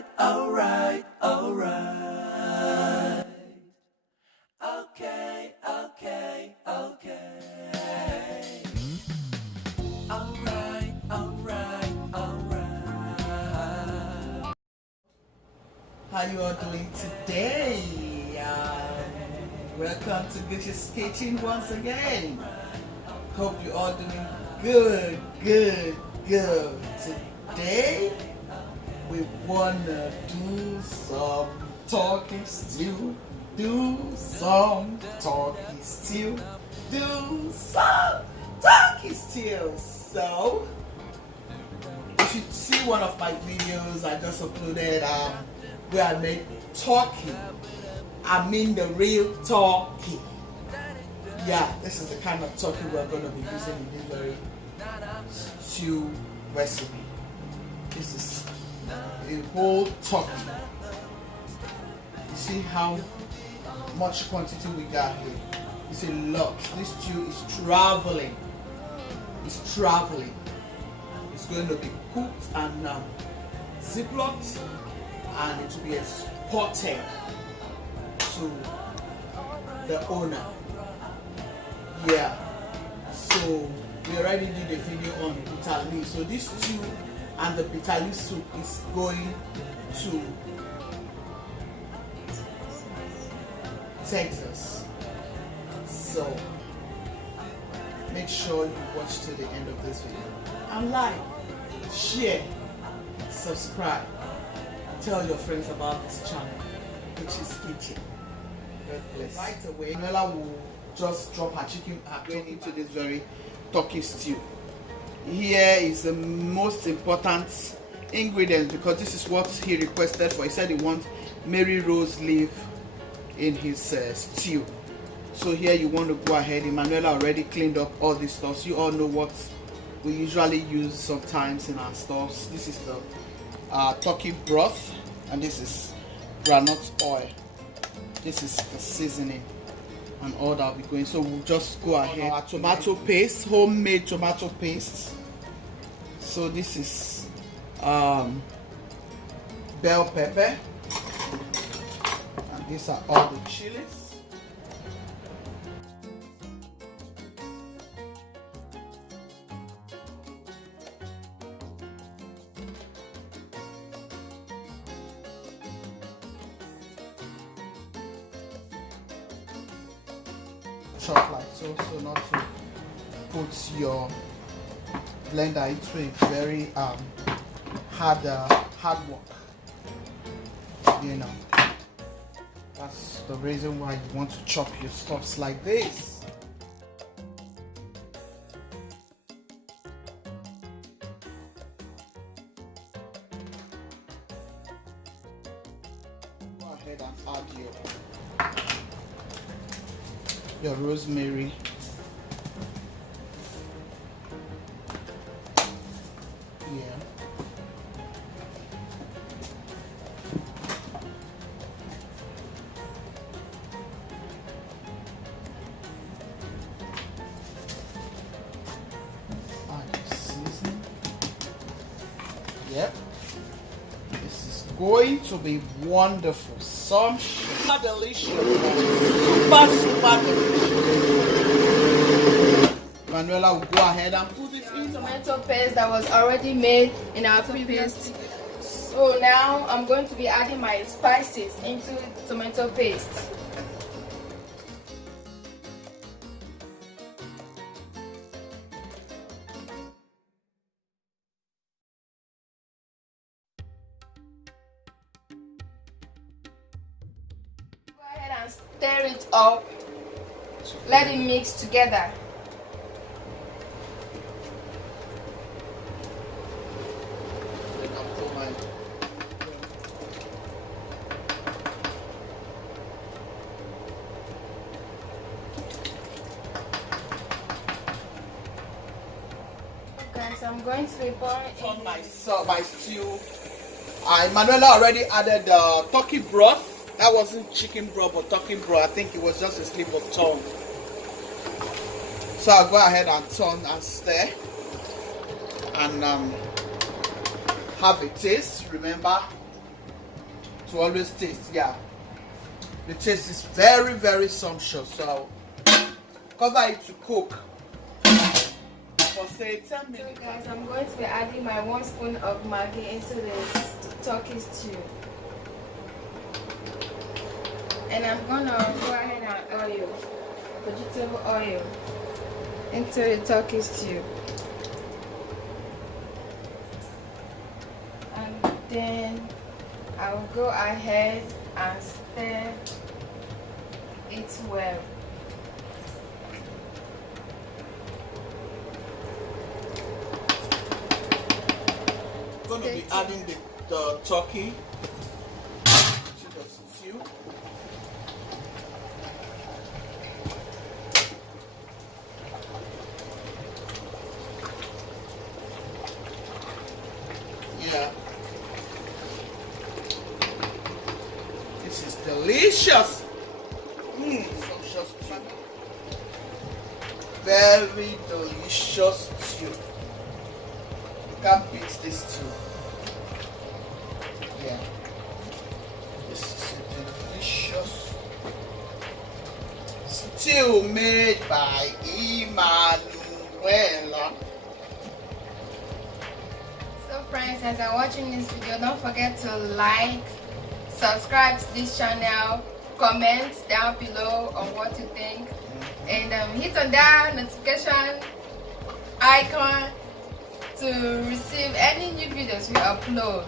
Alright, alright, alright. Okay, okay, okay. Alright, alright, alright. How you all doing today? Welcome to Gucci's Kitchen once again. Hope you all doing good. Today we wanna do some turkey stew. Do some turkey stew. So if you see one of my videos I just uploaded where I made turkey, I mean the real turkey. Yeah, this is the kind of turkey we're going to be using in this very stew recipe. This is a whole turkey. You see how much quantity we got here? It's a lot. This stew is traveling. It's traveling. It's going to be cooked and ziplocked, and it will be exported to the owner. Yeah, so we already did a video on bitter leaf. So this stew and the bitter leaf soup is going to Texas. So make sure you watch to the end of this video and like, share, subscribe, tell your friends about this channel, Gucci's Kitchen. God bless. Right away, Nella will just drop her chicken grain into this very turkey stew. Here is the most important ingredient because this is what he requested for. He said he wants Mary Rose leaf in his stew. So here you want to go ahead. Emanuela already cleaned up all this stuff. So you all know what we usually use sometimes in our stuffs. This is the turkey broth, and this is groundnut oil. This is the seasoning and all that will be going. So we'll just go ahead. Our tomato paste, homemade tomato paste. So this is bell pepper, and these are all the chilies. Chop like so not to put your blender into a very hard work. You know, that's the reason why you want to chop your stuffs like this. Go ahead and add your rosemary. Yeah. Add seasoning. Yep. This is going to be wonderful. Some super delicious. Super delicious. Manuela will go ahead and put this in tomato paste that was already made in our previous. So now I'm going to be adding my spices into the tomato paste. Go ahead and stir it up. Let it mix together. So I'm going to be pouring on my stew. Manuela already added turkey broth. That wasn't chicken broth but turkey broth. I think it was just a slip of tongue. So I'll go ahead and turn and stir and have a taste. Remember, to always taste. Yeah, the taste is very, very sumptuous. So cover it to cook for say 10 minutes. So guys, I'm going to be adding my 1 spoon of Maggi into this turkey stew. And I'm gonna go ahead and oil, vegetable oil, into the turkey stew. And then I'll go ahead and stir it well. I'm going to be adding the turkey to the stew. Yeah. This is delicious. Sumptuous stew. Very delicious stew. You can't beat this stew. Yeah. This is a delicious stew made by Emmanuela. So friends, as I'm watching this video, don't forget to like, subscribe to this channel, comment down below on what you think, and hit on that notification icon to receive any new videos we upload,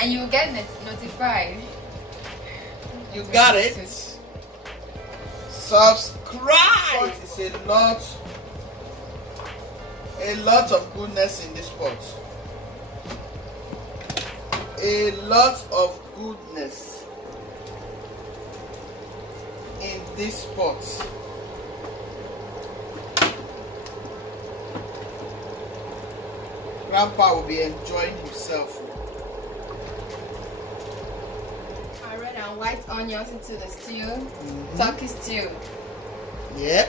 and you will get notified. You got it. Subscribe. It's a lot of goodness in this pot. A lot of goodness in this pot. Grandpa will be enjoying himself. Red and white onions into the stew, turkey stew. Yep.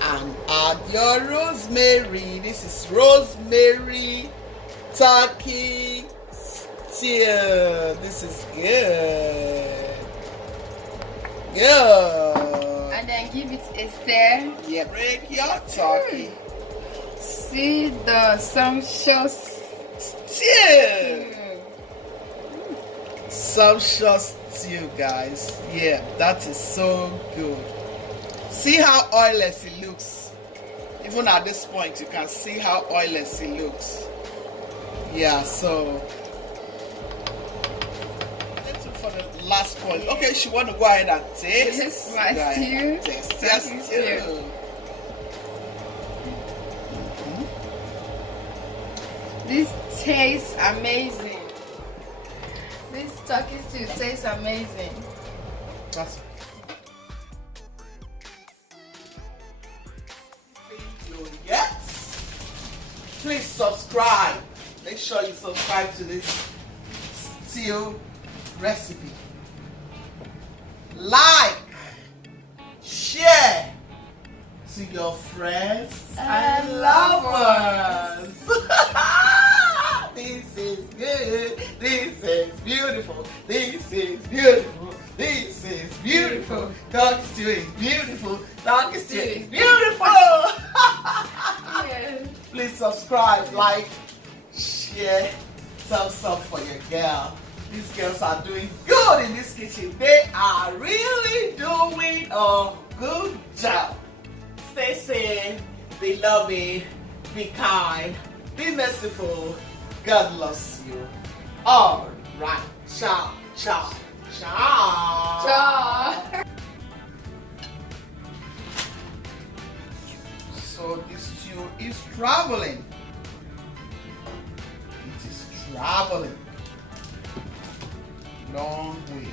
And add your rosemary. This is rosemary turkey stew. This is good. Good. And then give it a stir. Yeah, break your turkey. See the sumptuous Stew. Sumptuous stew, guys. Yeah, that is so good. See how oilless it looks. Even at this point, you can see how oilless it looks. Yeah, so let's look for the last point. Okay, she want to go ahead and taste. This is my stew. Taste your stew. This tastes amazing. This turkey stew tastes amazing. That's yet. Please subscribe. Make sure you subscribe to this stew recipe. Like, share to your friends and lovers. This is good. This is beautiful. This is beautiful. This is beautiful. Turkey stew is beautiful. Turkey stew is beautiful. Yes. Please subscribe, like, share, thumbs up for your girl. These girls are doing good in this kitchen. They are really doing a good job. Stay safe, be loving, be kind, be merciful. God loves you. All right. Ciao, ciao, ciao. Ciao. So this stew is traveling. It is traveling. Long way.